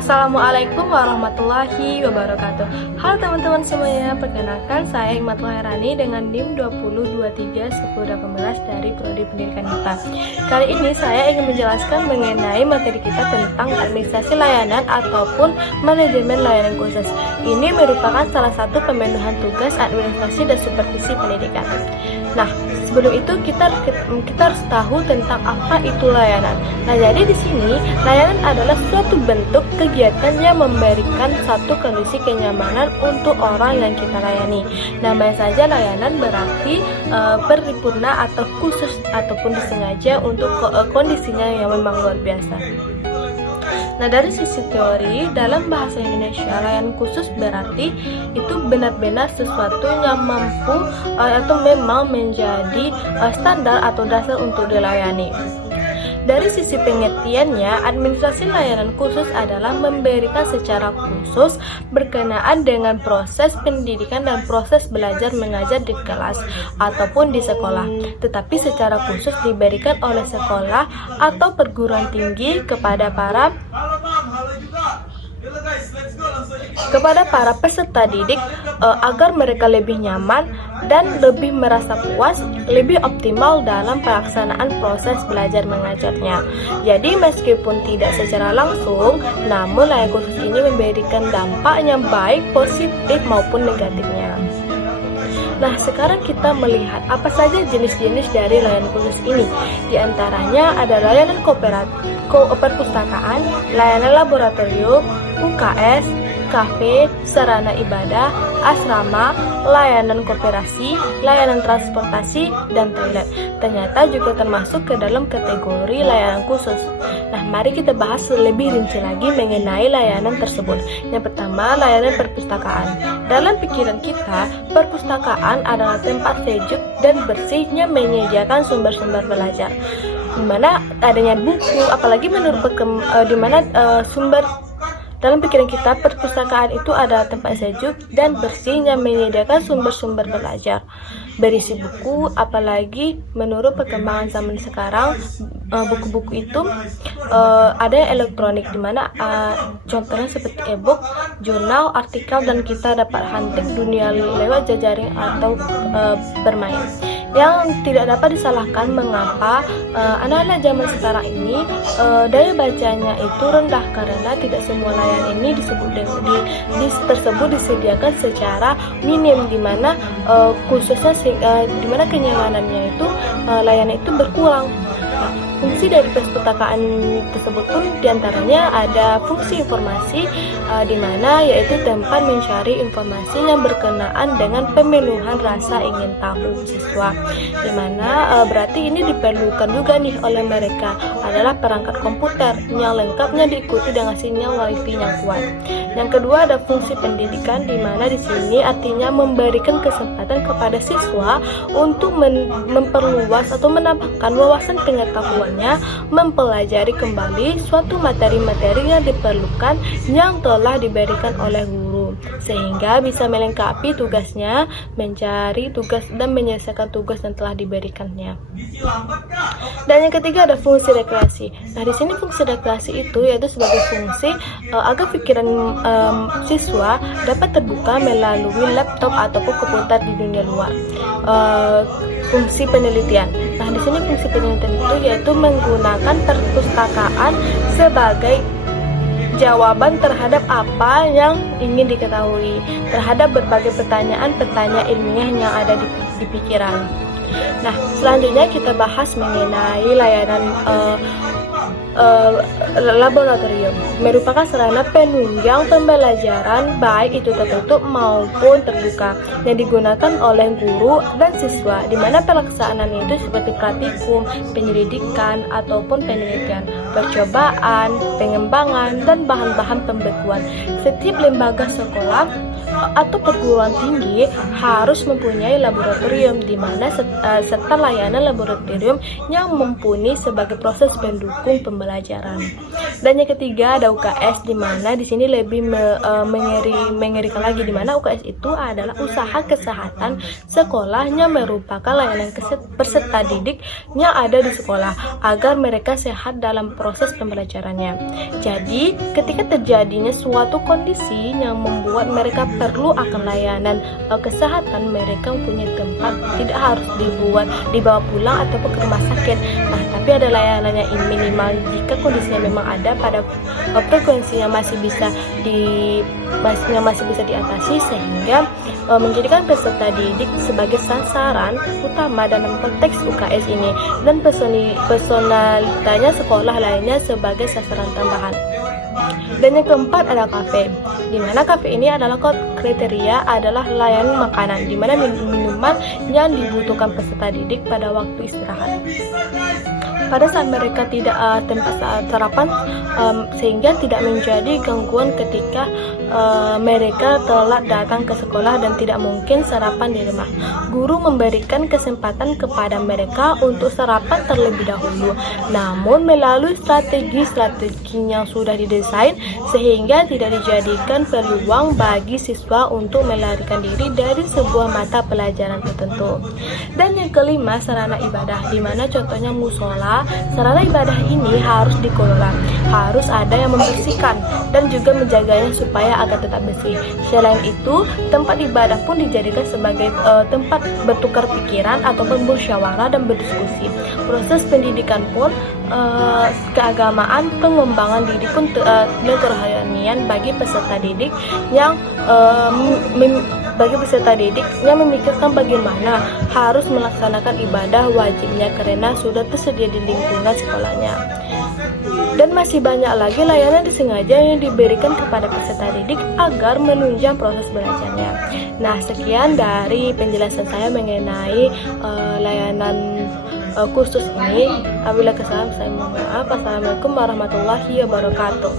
Assalamualaikum warahmatullahi wabarakatuh. Halo teman-teman semuanya, perkenalkan saya Imatul Hairani dengan NIM 20231018 dari Prodi Pendidikan IPA. Kali ini saya ingin menjelaskan mengenai materi kita tentang administrasi layanan ataupun manajemen layanan khusus. Ini merupakan salah satu pemenuhan tugas administrasi dan supervisi pendidikan. Nah, sebelum itu kita harus tahu tentang apa itu layanan. Nah, jadi di sini layanan adalah suatu bentuk kegiatan yang memberikan satu kondisi kenyamanan untuk orang yang kita layani. Namanya saja layanan berarti paripurna atau khusus ataupun disengaja untuk kondisinya yang memang luar biasa. Nah, dari sisi teori, dalam bahasa Indonesia, layanan khusus berarti itu benar-benar sesuatu yang mampu atau memang menjadi standar atau dasar untuk dilayani. Dari sisi pengertiannya, administrasi layanan khusus adalah memberikan secara khusus berkenaan dengan proses pendidikan dan proses belajar mengajar di kelas ataupun di sekolah, tetapi secara khusus diberikan oleh sekolah atau perguruan tinggi kepada para peserta didik agar mereka lebih nyaman dan lebih merasa puas, lebih optimal dalam pelaksanaan proses belajar mengajarnya. Jadi meskipun tidak secara langsung, namun layanan khusus ini memberikan dampak yang baik, positif maupun negatifnya. Nah, sekarang kita melihat apa saja jenis-jenis dari layanan khusus ini. Di antaranya ada layanan perpustakaan, layanan laboratorium, UKS, kafe, sarana ibadah, asrama, layanan koperasi, layanan transportasi, dan toilet. Ternyata juga termasuk ke dalam kategori layanan khusus. Nah, mari kita bahas lebih rinci lagi mengenai layanan tersebut. Yang pertama, layanan perpustakaan. Dalam pikiran kita, perpustakaan adalah tempat sejuk dan bersih yang menyediakan sumber-sumber belajar, di mana adanya buku, apalagi menurut dalam pikiran kita, perpustakaan itu adalah tempat sejuk dan bersih yang menyediakan sumber-sumber belajar berisi buku, apalagi menurut perkembangan zaman sekarang, buku-buku itu ada yang elektronik, dimana contohnya seperti e-book, jurnal, artikel, dan kita dapat hunting dunia lewat jejaring atau bermain. Yang tidak dapat disalahkan mengapa anak-anak zaman sekarang ini daya bacanya itu rendah, karena tidak semua layanan ini tersebut disediakan secara minim, dimana khususnya dimana kenyamanannya itu layanan itu berkurang. Nah, fungsi dari perpustakaan tersebut pun diantaranya ada fungsi informasi, di mana yaitu tempat mencari informasi yang berkenaan dengan pemenuhan rasa ingin tahu siswa, di mana berarti ini diperlukan juga nih oleh mereka adalah perangkat komputer yang lengkapnya diikuti dengan sinyal wifi yang kuat. Yang kedua ada fungsi pendidikan, di mana di sini artinya memberikan kesempatan kepada siswa untuk memperluas atau menambahkan wawasan pengetahuannya, mempelajari kembali suatu materi-materi yang diperlukan yang telah diberikan oleh guru, sehingga bisa melengkapi tugasnya, mencari tugas dan menyelesaikan tugas yang telah diberikannya. Dan yang ketiga ada fungsi rekreasi. Nah, di sini fungsi rekreasi itu yaitu sebagai fungsi agar pikiran siswa dapat terbuka melalui laptop ataupun komputer di dunia luar. Fungsi penelitian. Nah, di sini fungsi penelitian itu yaitu menggunakan perpustakaan sebagai jawaban terhadap apa yang ingin diketahui, terhadap berbagai pertanyaan ilmiah yang ada di pikiran. Nah, selanjutnya kita bahas mengenai layanan laboratorium. Merupakan sarana penunjang pembelajaran baik itu tertutup maupun terbuka yang digunakan oleh guru dan siswa, di mana pelaksanaannya itu seperti praktikum, penyelidikan ataupun penelitian, percobaan, pengembangan, dan bahan-bahan pembekuan. Setiap lembaga sekolah atau perguruan tinggi harus mempunyai laboratorium, di mana serta layanan laboratorium yang mumpuni sebagai proses pendukung pembelajaran. Dan yang ketiga ada UKS, di mana di sini lebih mengerikan lagi, di mana UKS itu adalah usaha kesehatan sekolahnya merupakan layanan peserta didiknya ada di sekolah agar mereka sehat dalam proses pembelajarannya. Jadi ketika terjadinya suatu kondisi yang membuat mereka perlu akan layanan kesehatan, mereka punya tempat, tidak harus dibawa pulang ataupun ke rumah sakit. Nah, tapi ada layanannya ini minimal jika kondisinya memang ada pada frekuensinya masih bisa diatasi, sehingga menjadikan peserta didik sebagai sasaran utama dalam konteks UKS ini, dan personalitanya sekolah lainnya sebagai sasaran tambahan. Dan yang keempat ada kafe, di mana kafe ini adalah kriteria adalah layanan makanan, di mana minuman yang dibutuhkan peserta didik pada waktu istirahat. Pada saat mereka tidak tempat saat sarapan, sehingga tidak menjadi gangguan ketika mereka telat datang ke sekolah dan tidak mungkin sarapan di rumah. Guru memberikan kesempatan kepada mereka untuk sarapan terlebih dahulu, namun melalui strategi yang sudah didesain sehingga tidak dijadikan peluang bagi siswa untuk melarikan diri dari sebuah mata pelajaran tertentu. Dan yang kelima, sarana ibadah, di mana contohnya musola. Sarana ibadah ini harus dikelola, harus ada yang membersihkan dan juga menjaganya supaya agar tetap bersih. Selain itu, tempat ibadah pun dijadikan sebagai tempat bertukar pikiran ataupun musyawarah dan berdiskusi. Proses pendidikan pun keagamaan, pengembangan diri pun kerohanian bagi peserta didik yang memikirkan bagaimana harus melaksanakan ibadah wajibnya karena sudah tersedia di lingkungan sekolahnya. Dan masih banyak lagi layanan disengaja yang diberikan kepada peserta didik agar menunjang proses belajarnya. Nah, sekian dari penjelasan saya mengenai layanan khusus ini. Apabila kesalahan saya mohon maaf. Assalamualaikum warahmatullahi wabarakatuh.